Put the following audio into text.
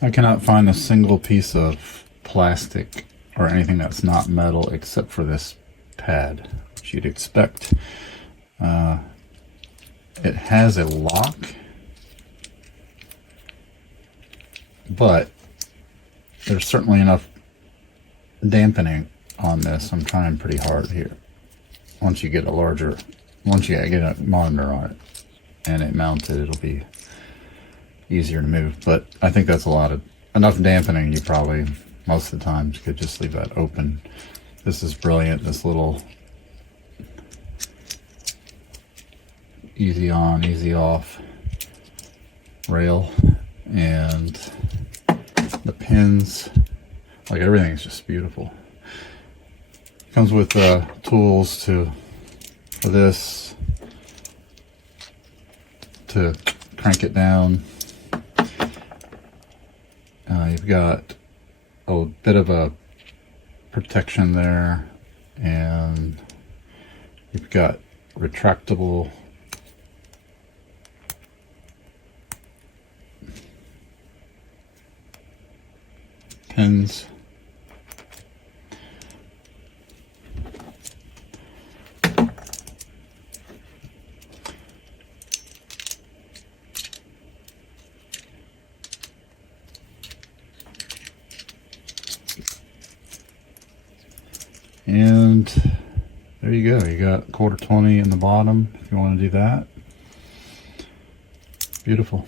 I cannot find a single piece of plastic or anything that's not metal except for this pad, which you'd expect. It has a lock, but there's certainly enough dampening on this. I'm trying pretty hard here. Once you get a monitor on it and it mounted, it'll be easier to move. But I think that's enough dampening. You probably most of the times could just leave that open. This is brilliant. This little easy on, easy off rail, and the pins, like everything is just beautiful. Comes with tools for this to crank it down. You've got a bit of a protection there, and you've got retractable pins. And there you go. You got 1/4 20 in the bottom if you want to do that. Beautiful.